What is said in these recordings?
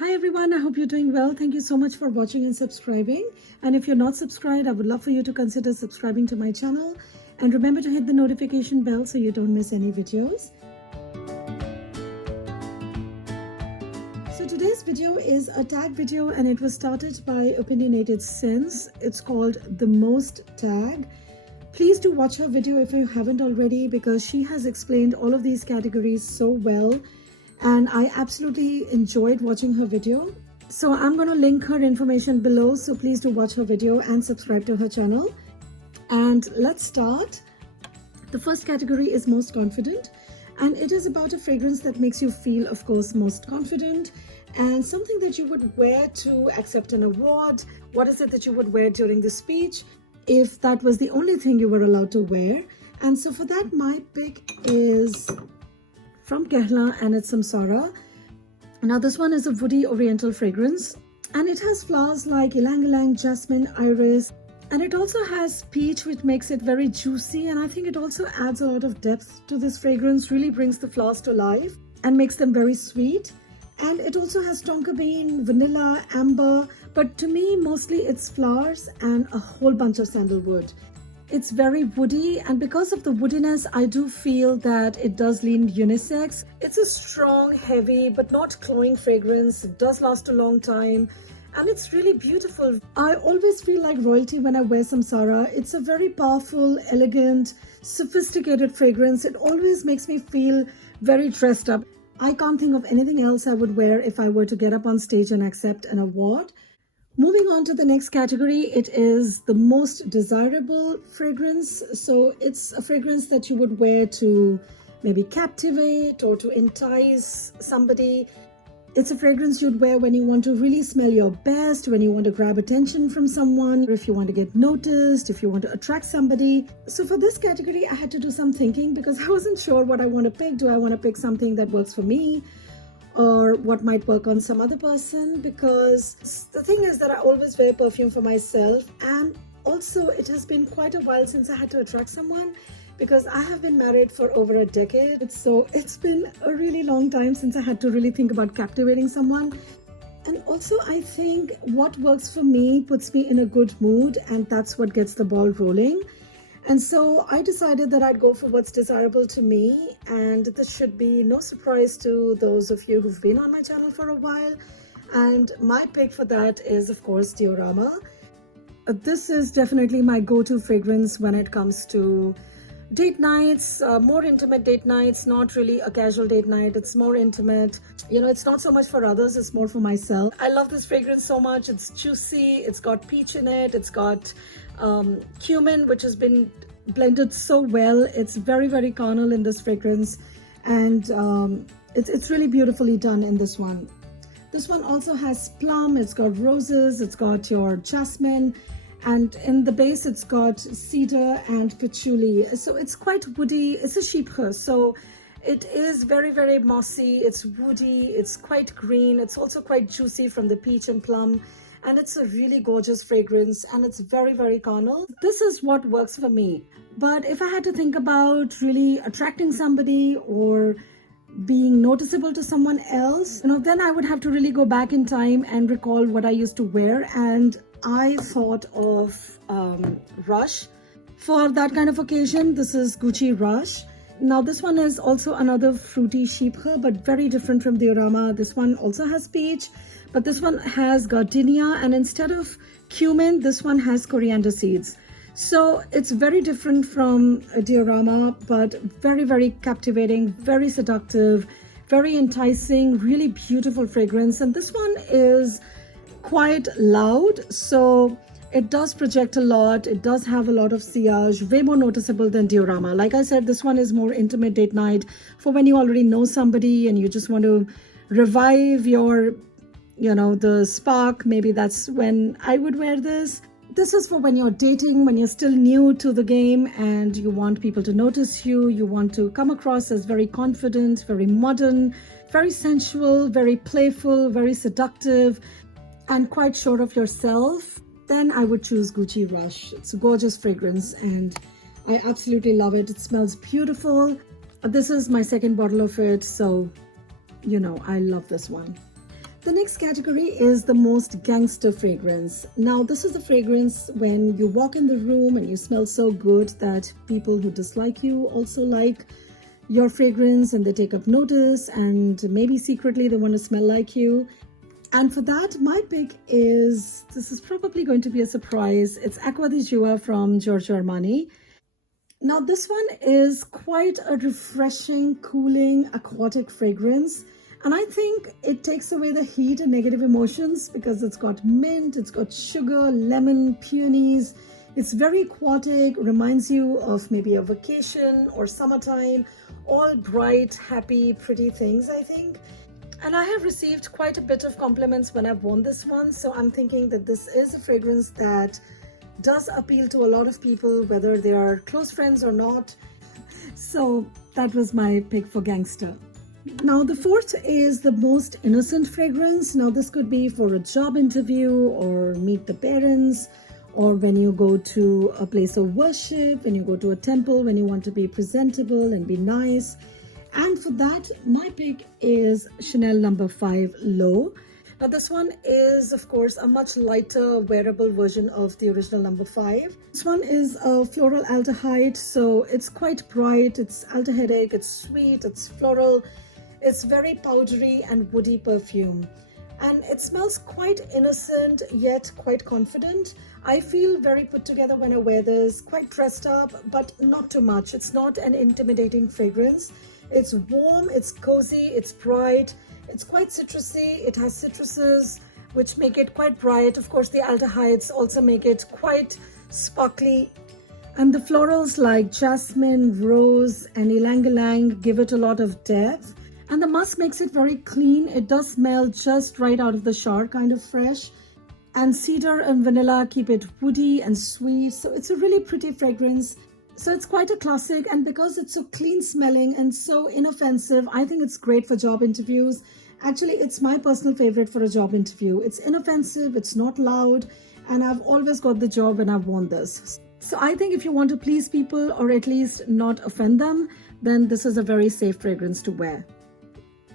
Hi everyone, I hope you're doing well. Thank you so much for watching and subscribing. And if you're not subscribed, I would love for you to consider subscribing to my channel. And remember to hit the notification bell so you don't miss any videos. So today's video is a tag video and it was started by Opinionated Sense. It's called The Most Tag. Please do watch her video if you haven't already because she has explained all of these categories so well. And I absolutely enjoyed watching her video. So I'm going to link her information below. So please do watch her video and subscribe to her channel. And let's start. The first category is Most Confident. And it is about a fragrance that makes you feel, of course, most confident. And something that you would wear to accept an award. What is it that you would wear during the speech if that was the only thing you were allowed to wear? And so for that, my pick is from Kehla and it's Samsara. Now this one is a woody oriental fragrance and it has flowers like ylang ylang, jasmine, iris, and it also has peach, which makes it very juicy, and I think it also adds a lot of depth to this fragrance, really brings the flowers to life and makes them very sweet. And it also has tonka bean, vanilla, amber, but to me mostly it's flowers and a whole bunch of sandalwood. It's very woody, and because of the woodiness, I do feel that it does lean unisex. It's a strong, heavy, but not cloying fragrance. It does last a long time, and it's really beautiful. I always feel like royalty when I wear Samsara. It's a very powerful, elegant, sophisticated fragrance. It always makes me feel very dressed up. I can't think of anything else I would wear if I were to get up on stage and accept an award. Moving on to the next category, it is the most desirable fragrance. So it's a fragrance that you would wear to maybe captivate or to entice somebody. It's a fragrance you'd wear when you want to really smell your best, when you want to grab attention from someone, or if you want to get noticed, if you want to attract somebody. So for this category, I had to do some thinking because I wasn't sure what I want to pick. Do I want to pick something that works for me, or what might work on some other person? Because the thing is that I always wear perfume for myself, and also it has been quite a while since I had to attract someone because I have been married for over a decade. So it's been a really long time since I had to really think about captivating someone. And also I think what works for me puts me in a good mood, and that's what gets the ball rolling. And so I decided that I'd go for what's desirable to me, and this should be no surprise to those of you who've been on my channel for a while. And my pick for that is, of course, Diorama. This is definitely my go-to fragrance when it comes to date nights, more intimate date nights, not really a casual date night. It's more intimate. You know, it's not so much for others, it's more for myself. I love this fragrance so much. It's juicy, it's got peach in it, it's got cumin, which has been blended so well. It's very, very carnal in this fragrance, and it's really beautifully done in this one. This one also has plum, it's got roses, it's got your jasmine, and in the base it's got cedar and patchouli. So it's quite woody. It's a chypre, so it is very, very mossy. It's woody, it's quite green, it's also quite juicy from the peach and plum, and it's a really gorgeous fragrance, and it's very, very carnal. This is what works for me. But if I had to think about really attracting somebody or being noticeable to someone else, then I would have to really go back in time and recall what I used to wear. And I thought of Rush for that kind of occasion. This is Gucci Rush. Now this one is also another fruity chypre, but very different from Diorama. This one also has peach, but this one has gardenia, and instead of cumin, this one has coriander seeds. So it's very different from a Diorama, but very, very captivating, very seductive, very enticing, really beautiful fragrance. And this one is quite loud, so it does project a lot. It does have a lot of sillage, way more noticeable than Diorama. Like I said, this one is more intimate date night for when you already know somebody and you just want to revive your, the spark. Maybe that's when I would wear this. This is for when you're dating, when you're still new to the game and you want people to notice you. You want to come across as very confident, very modern, very sensual, very playful, very seductive, and quite sure of yourself. Then I would choose Gucci Rush. It's a gorgeous fragrance and I absolutely love it. It smells beautiful. This is my second bottle of it, so I love this one. The next category is the most gangster fragrance. Now, this is the fragrance when you walk in the room and you smell so good that people who dislike you also like your fragrance and they take up notice, and maybe secretly they want to smell like you. And for that, my pick is, this is probably going to be a surprise, it's Acqua di Giua from Giorgio Armani. Now, this one is quite a refreshing, cooling, aquatic fragrance. And I think it takes away the heat and negative emotions because it's got mint, it's got sugar, lemon, peonies. It's very aquatic, reminds you of maybe a vacation or summertime, all bright, happy, pretty things, I think. And I have received quite a bit of compliments when I've worn this one. So I'm thinking that this is a fragrance that does appeal to a lot of people, whether they are close friends or not. So that was my pick for gangster. Now, the fourth is the most innocent fragrance. Now, this could be for a job interview or meet the parents, or when you go to a place of worship, when you go to a temple, when you want to be presentable and be nice. And for that, my pick is Chanel No. 5 Low. Now, this one is, of course, a much lighter wearable version of the original No. 5. This one is a floral aldehyde, so it's quite bright, it's aldehydic, it's sweet, it's floral. It's very powdery and woody perfume, and it smells quite innocent yet quite confident. I feel very put together when I wear this, quite dressed up, but not too much. It's not an intimidating fragrance. It's warm, it's cozy, it's bright, it's quite citrusy. It has citruses which make it quite bright. Of course, the aldehydes also make it quite sparkly. And the florals like jasmine, rose, and ylang-ylang give it a lot of depth. And the musk makes it very clean. It does smell just right out of the shower, kind of fresh. And cedar and vanilla keep it woody and sweet. So it's a really pretty fragrance. So it's quite a classic. And because it's so clean smelling and so inoffensive, I think it's great for job interviews. Actually, it's my personal favorite for a job interview. It's inoffensive, it's not loud, and I've always got the job when I've worn this. So I think if you want to please people or at least not offend them, then this is a very safe fragrance to wear.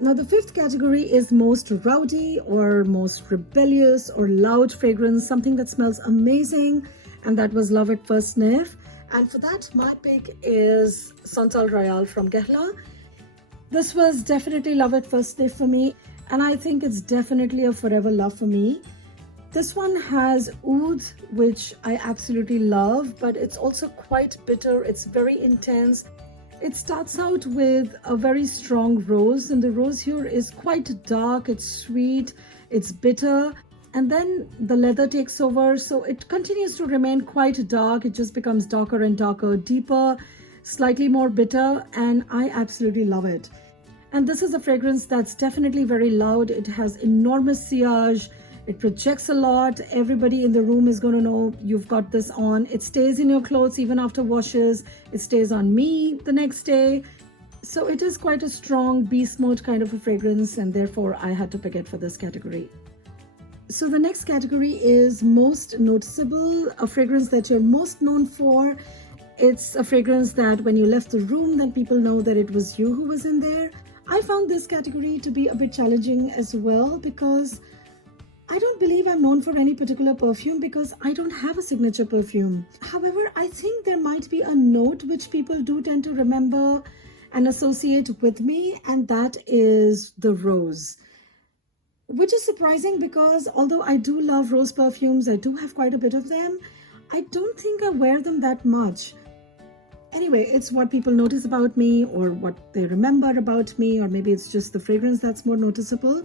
Now, the fifth category is most rowdy or most rebellious or loud fragrance, something that smells amazing, and that was Love at First Sniff. And for that, my pick is Santal Royal from Guerlain. This was definitely Love at First Sniff for me, and I think it's definitely a forever love for me. This one has oud, which I absolutely love, but it's also quite bitter. It's very intense. It starts out with a very strong rose, and the rose here is quite dark, it's sweet, it's bitter, and then the leather takes over, so it continues to remain quite dark. It just becomes darker and darker, deeper, slightly more bitter, and I absolutely love it. And this is a fragrance that's definitely very loud. It has enormous sillage. It projects a lot. Everybody in the room is going to know you've got this on. It stays in your clothes even after washes. It stays on me the next day. So it is quite a strong beast mode kind of a fragrance, and therefore I had to pick it for this category. So the next category is most noticeable, a fragrance that you're most known for. It's a fragrance that when you left the room, then people know that it was you who was in there. I found this category to be a bit challenging as well because I don't believe I'm known for any particular perfume because I don't have a signature perfume. However, I think there might be a note which people do tend to remember and associate with me, and that is the rose. Which is surprising because although I do love rose perfumes, I do have quite a bit of them, I don't think I wear them that much. Anyway, it's what people notice about me or what they remember about me, or maybe it's just the fragrance that's more noticeable.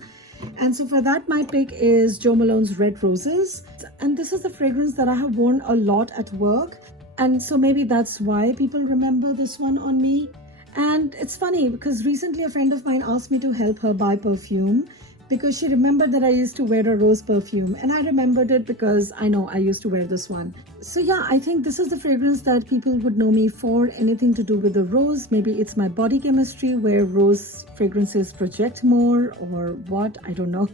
And so for that, my pick is Jo Malone's Red Roses. And this is a fragrance that I have worn a lot at work. And so maybe that's why people remember this one on me. And it's funny because recently a friend of mine asked me to help her buy perfume because she remembered that I used to wear a rose perfume, and I remembered it because I know I used to wear this one. So yeah, I think this is the fragrance that people would know me for, anything to do with the rose. Maybe it's my body chemistry where rose fragrances project more, or what, I don't know.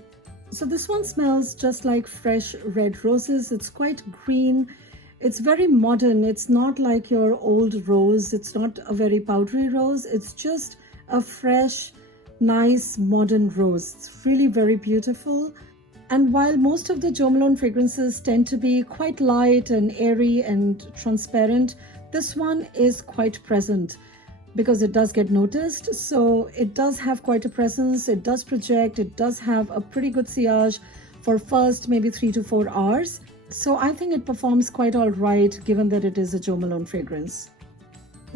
So this one smells just like fresh red roses. It's quite green. It's very modern. It's not like your old rose. It's not a very powdery rose. It's just a fresh, nice modern rose. It's really very beautiful. And while most of the Jo Malone fragrances tend to be quite light and airy and transparent, this one is quite present because it does get noticed. So it does have quite a presence, it does project, it does have a pretty good sillage for first maybe 3 to 4 hours. So I think it performs quite all right given that it is a Jo Malone fragrance.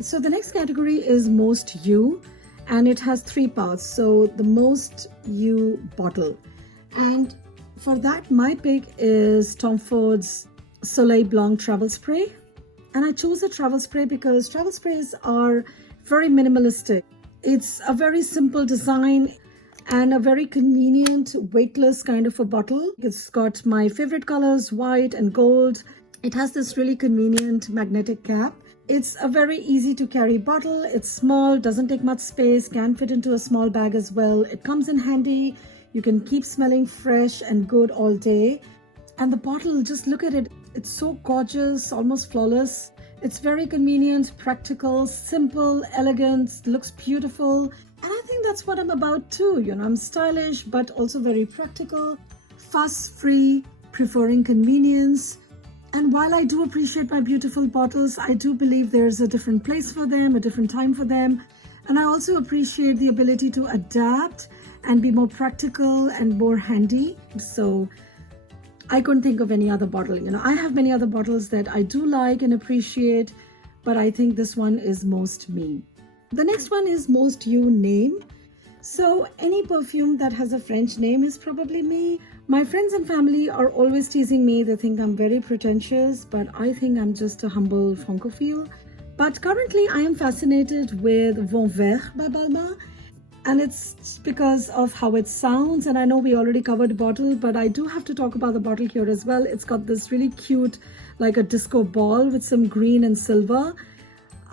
So the next category is Most You, and it has 3 parts. So the Most You bottle. And for that, my pick is Tom Ford's Soleil Blanc Travel Spray. And I chose a travel spray because travel sprays are very minimalistic. It's a very simple design and a very convenient, weightless kind of a bottle. It's got my favorite colors, white and gold. It has this really convenient magnetic cap. It's a very easy to carry bottle. It's small, doesn't take much space, can fit into a small bag as well. It comes in handy. You can keep smelling fresh and good all day. And the bottle, just look at it. It's so gorgeous, almost flawless. It's very convenient, practical, simple, elegant, looks beautiful. And I think that's what I'm about too. You know, I'm stylish, but also very practical, fuss-free, preferring convenience. And while I do appreciate my beautiful bottles, I do believe there's a different place for them, a different time for them. And I also appreciate the ability to adapt and be more practical and more handy. So I couldn't think of any other bottle. You know, I have many other bottles that I do like and appreciate, but I think this one is most me. The next one is Most You name. So any perfume that has a French name is probably me. My friends and family are always teasing me. They think I'm very pretentious, but I think I'm just a humble francophile. But currently I am fascinated with Vent Vert by Balmain. And it's because of how it sounds. And I know we already covered the bottle, but I do have to talk about the bottle here as well. It's got this really cute, like a disco ball with some green and silver.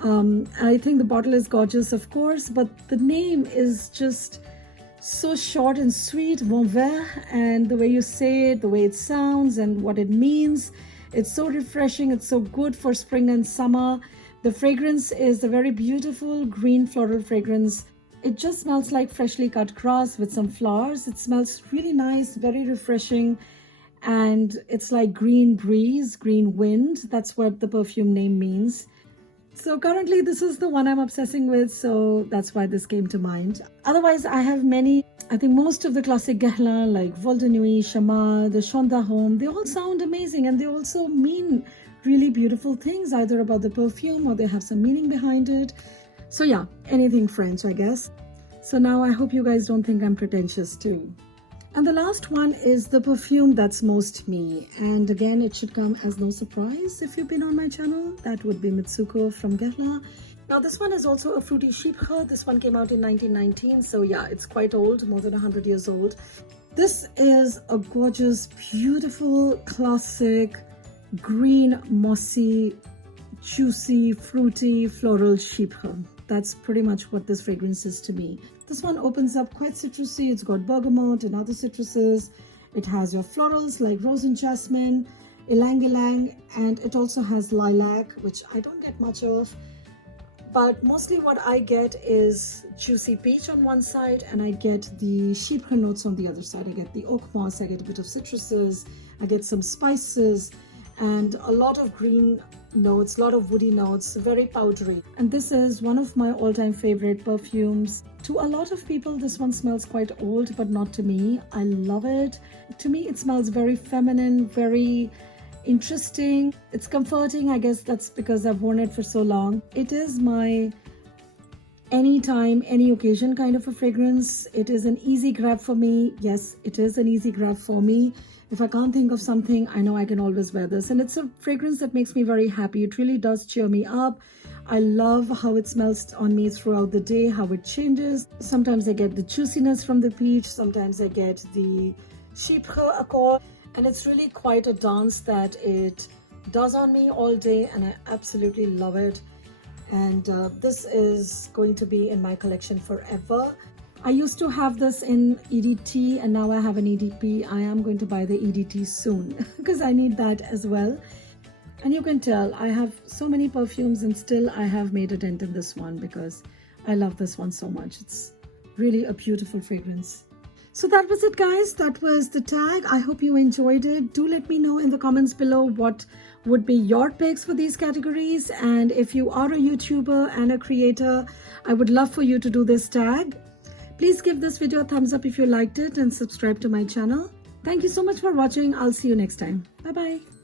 I think the bottle is gorgeous, of course, but the name is just so short and sweet, Vent Vert, and the way you say it, the way it sounds and what it means. It's so refreshing. It's so good for spring and summer. The fragrance is a very beautiful green floral fragrance. It just smells like freshly cut grass with some flowers. It smells really nice, very refreshing. And it's like green breeze, green wind. That's what the perfume name means. So currently this is the one I'm obsessing with. So that's why this came to mind. Otherwise, I have many. I think most of the classic Guerlain like Vol de Nuit, Chamar, the Chant d'Arôme, they all sound amazing. And they also mean really beautiful things, either about the perfume or they have some meaning behind it. So yeah, anything French, I guess. So now I hope you guys don't think I'm pretentious too. And the last one is the perfume that's most me. And again, it should come as no surprise if you've been on my channel. That would be Mitsuko from Guerlain. Now this one is also a fruity chypre. This one came out in 1919. So yeah, it's quite old, more than 100 years old. This is a gorgeous, beautiful, classic, green, mossy, juicy, fruity, floral chypre. That's pretty much what this fragrance is to me. This one opens up quite citrusy. It's got bergamot and other citruses. It has your florals like rose and jasmine, ylang ylang, and it also has lilac, which I don't get much of. But mostly what I get is juicy peach on one side, and I get the chypre notes on the other side. I get the oak moss, I get a bit of citruses, I get some spices, and a lot of green notes, a lot of woody notes, very powdery. And this is one of my all-time favorite perfumes. To a lot of people, this one smells quite old, but not to me. I love it. To me, it smells very feminine, very interesting. It's comforting. I guess that's because I've worn it for so long. It is my anytime, any occasion kind of a fragrance. It is an easy grab for me. Yes, it is an easy grab for me. If I can't think of something, I know I can always wear this. And it's a fragrance that makes me very happy. It really does cheer me up. I love how it smells on me throughout the day, how it changes. Sometimes I get the juiciness from the peach. Sometimes I get the chypre accord. And it's really quite a dance that it does on me all day. And I absolutely love it. And this is going to be in my collection forever. I used to have this in EDT and now I have an EDP. I am going to buy the EDT soon because I need that as well. And you can tell I have so many perfumes and still I have made a dent in this one because I love this one so much. It's Really a beautiful fragrance. So that was it, guys. That was the tag. I hope you enjoyed it. Do let me know in the comments below what would be your picks for these categories. And if you are a YouTuber and a creator, I would love for you to do this tag. Please give this video a thumbs up if you liked it and subscribe to my channel. Thank you so much for watching. I'll see you next time. Bye-bye.